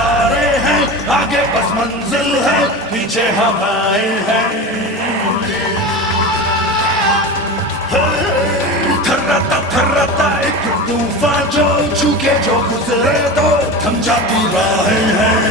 तारे हैं, आगे बस मंजिल है, पीछे हवाएं हैं। थर्राता एक तूफान जो छूके जो गुजरे तो थम जाती राहें हैं।